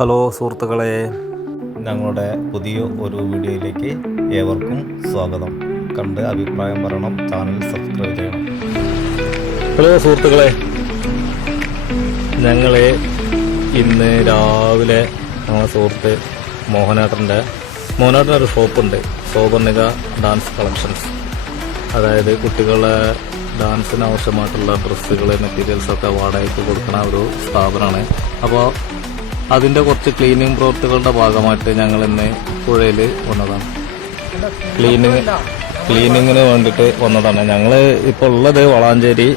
Hello സുഹൃത്തുക്കളെ, ഞങ്ങളുടെ പുതിയ ഒരു വീഡിയോയിലേക്ക് ഏവർക്കും സ്വാഗതം. കണ്ട് അഭിപ്രായം പറയണം, ചാനൽ സബ്സ്ക്രൈബ് ചെയ്യണം. ഹലോ സുഹൃത്തുക്കളെ, ഞങ്ങൾ ഇന്ന് രാവിലെ ഞങ്ങളുടെ സുഹൃത്ത് മോഹനേട്ടനൊരു ഷോപ്പുണ്ട്, സൗവർണിക ഡാൻസ് കളക്ഷൻസ്. അതായത് കുട്ടികളെ ഡാൻസിന് ആവശ്യമായിട്ടുള്ള ഡ്രസ്സുകൾ, മെറ്റീരിയൽസൊക്കെ വാടകയ്ക്ക് കൊടുക്കുന്ന ഒരു സ്ഥാപനമാണ്. അപ്പോൾ അതിൻ്റെ കുറച്ച് ക്ലീനിങ് പ്രവൃത്തികളുടെ ഭാഗമായിട്ട് ഞങ്ങൾ ഇന്ന് പുഴയിൽ വന്നതാണ്. ക്ലീനിങ്ങിന് വേണ്ടിയിട്ട് വന്നതാണ്. ഞങ്ങൾ ഇപ്പോൾ ഉള്ളത് വളാഞ്ചേരി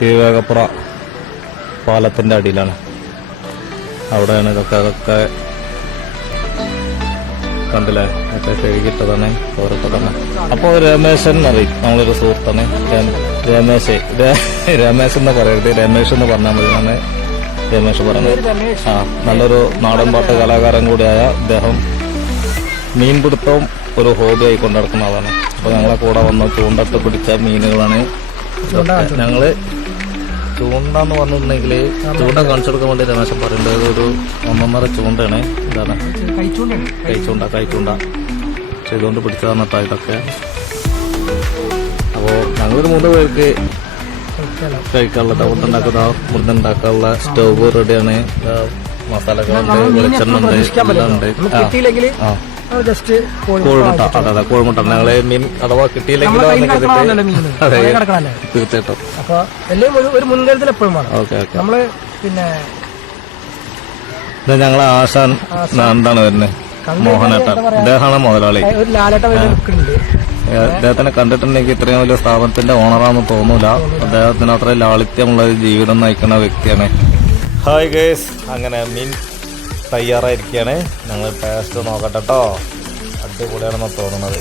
തിരുവേഗപ്പുറ പാലത്തിൻ്റെ അടിയിലാണ്. അവിടെയാണ് ഇതൊക്കെ കണ്ടില്ലേ, ഒക്കെ കഴുകിയിട്ടതാണ്, ഓരോട്ടതാണ്. അപ്പോൾ രമേശൻ എന്നറിയും, നമ്മളൊരു സുഹൃത്താണ്. രമേശ് എന്ന് പറയരുത്, രമേശ് എന്ന് പറഞ്ഞാൽ മതി എന്നാണ് രമേശ് പറഞ്ഞത്. നല്ലൊരു നാടൻ പാട്ട് കലാകാരൻ കൂടിയായ അദ്ദേഹം മീൻപിടുത്തവും ഒരു ഹോബി ആയി കൊണ്ടുനടക്കുന്ന ആളാണ്. അപ്പോൾ ഞങ്ങളെ കൂടെ വന്ന് ചൂണ്ടട്ട് പിടിച്ച മീനുകളാണ്. ഞങ്ങള് ചൂണ്ട എന്ന് പറഞ്ഞിട്ടുണ്ടെങ്കിൽ ചൂണ്ട കാണിച്ചു കൊടുക്കാൻ വേണ്ടി രമേശൻ പറയേണ്ടത് ഒരു 1.5 ചൂണ്ടയാണ്. ഇതാണ് കൈച്ചൂണ്ട ചെയ്തുകൊണ്ട് പിടിച്ചതാണ് കേട്ടോ ഇതൊക്കെ. അപ്പോൾ ഞങ്ങളൊരു 3 പേർക്ക് കഴിക്കാനുള്ള മുറുണ്ടാക്കാനുള്ള സ്റ്റവ് റെഡിയാണ്. മസാലകളുണ്ട്, വെളിച്ചെണ്ണുണ്ട്, എല്ലാം ഉണ്ട്. കോഴിമുട്ട, അതെ കോഴിമുട്ട. ഞങ്ങള് മീൻ അഥവാ കിട്ടിയില്ലെങ്കിലോ തീർച്ചയായിട്ടും ഒരു മുൻകരുതൽ എപ്പോഴും വേണം. ഓക്കെ. പിന്നെ ഞങ്ങളെ ആശാൻ എന്താണ് വരുന്നത്, മോഹനേട്ടൻ. അദ്ദേഹമാണ് മുതലാളി. ഒരു ലാലേട്ട അദ്ദേഹത്തിനെ കണ്ടിട്ടുണ്ടെങ്കിൽ ഇത്രയും വലിയ സ്ഥാപനത്തിന്റെ ഓണറാണെന്ന് തോന്നൂല. അദ്ദേഹത്തിന് അത്ര ലാളിത്യമുള്ള ഒരു ജീവിതം നയിക്കുന്ന വ്യക്തിയാണ്. ഹായ് ഗേസ്, അങ്ങനെ മീൻ തയ്യാറായിരിക്കുകയാണ്. ഞങ്ങൾ ടേസ്റ്റ് നോക്കട്ടെ കേട്ടോ. അടിപൊളിയാണെന്ന് തോന്നുന്നത്.